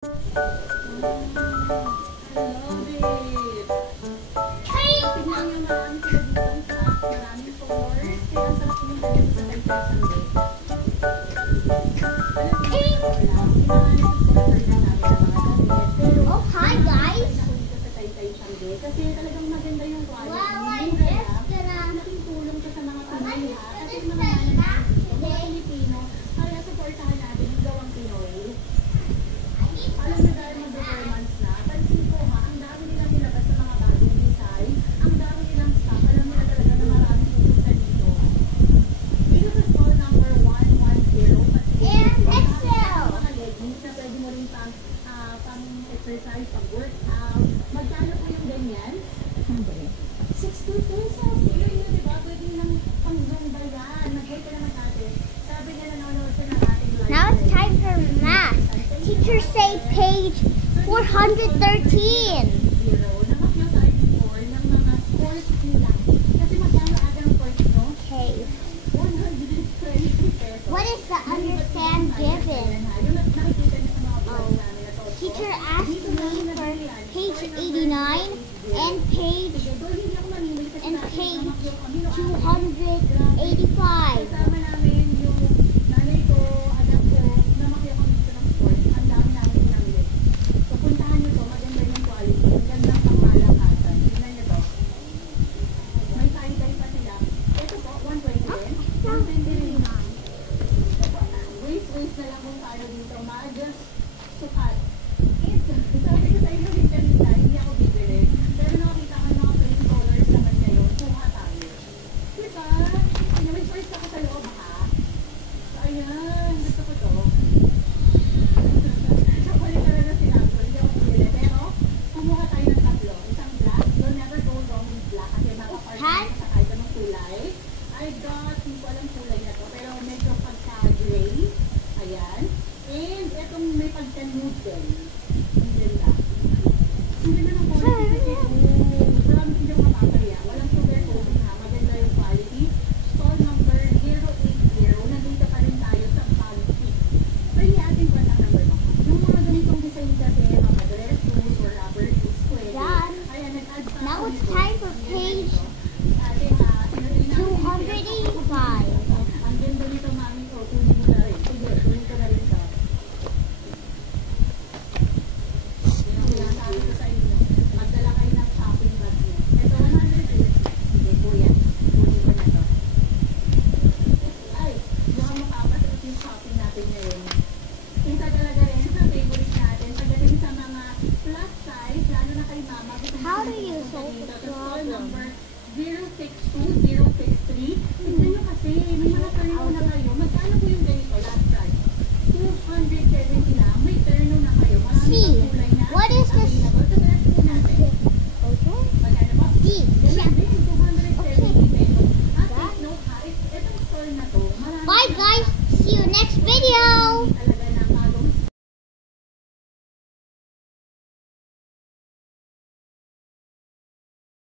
Oh, hi guys! Kasi talagang maganda yung quality. Wow, I'm just gonna... Malaking tulong siya sa mga Pinoy ha. Kasi yung mga nananahan dito, mga Pilipino, kaya supportahan natin yung gawang Pinoy. Alam na dahil mag-performance na, pansin ko ha, ang dami nilang nilabas sa mga bagong design, ang dami nilang stock, alam nila talaga na maraming pupunta dito. Dito sa stall number 110, And Excel! mga leggings na pwede mo rin pang-exercise, pang-workout. Magkano po yung ganyan? 60 pesos. Yun, diba? Pwede nang pang-zumba yan. Nag-wait ka naman natin. Sabi niya nanonood siya ng ating live. Now it's time for math. Teachers say page 413. Namakyaw tayo before ng mga scores nila. Kasi magkano agang points, no? Okay. 120 pesos. What is the understand given? Yung nakikita niyo sa mga vlogs namin na to. Teacher asked me for page 89 and page 285. Kasama namin yung nanay ko, anak ko, namakyaw kami dito ng sports. Ang dami namin pinamili. So, puntahan nyo to. Maganda yung quality. Ang gandang pangmalakasan. Tingnan nyo to. May tie-dye pa sila. Ito po, 120 rin. 120 rin. Waste na lang kung tayo dito. Ma-adjust sukat. Sabi ko sa inyo rin kanina, hindi ako bibili. Pero nakakita ka ng mga plain colors naman ngayon. Kuha tayo. Diba? May choice ako sa loob, ha? So, ayan. Gusto ko to. Chocolate talaga sinabi. Hindi ako bibili. Pero, kumuha tayo ng tatlo. Isang black. You'll never go wrong with black. Kasi makapartner sa kahit anong kulay. I got, hindi ko alam kulay na to. Pero medyo pagka-gray. Ayan. And, etong may pagka-nude din. Ang ganda. Ang ganda ng quality kasi promise hindi ako mapapaya. Walang sugar coating ha. Maganda yung quality. Stall number 080. Nandito pa rin tayo sa Pag-Peak. So, yung ating contact number mo. Yung mga ganitong design kasi, mga dress shoes or rubber shoes, pwede. Done. Ayan, nag-add pa. Now it's time for page 285. Ang ganda nito, mami ko. Tuloy mo na rin. Sige, tuloy ko na rin ito. Sinasabi ko sa inyo, magdala kayo ng shopping bag niyo. Ito, 100 rin. Sige, kuya. Tuloy ko na ito. Ay, mukhang makapasok yung shopping natin ngayon. Isa talaga rin sa favorite natin. Pagdating sa mga plus size, lalo na kay mama. How do you solve the Stall problem? number 062063. Tignan nyo kasi, may mga turno na kayo. Magkano po yung ganito last price? 270 na. May turno na kayo. Marami C. pang kulay na. What is this? Available. So, search po natin. Okay. Magkano po? D. Ganun din, 270 pesos. At take note ha, itong store na to, marami Bye guys. See you next video. talaga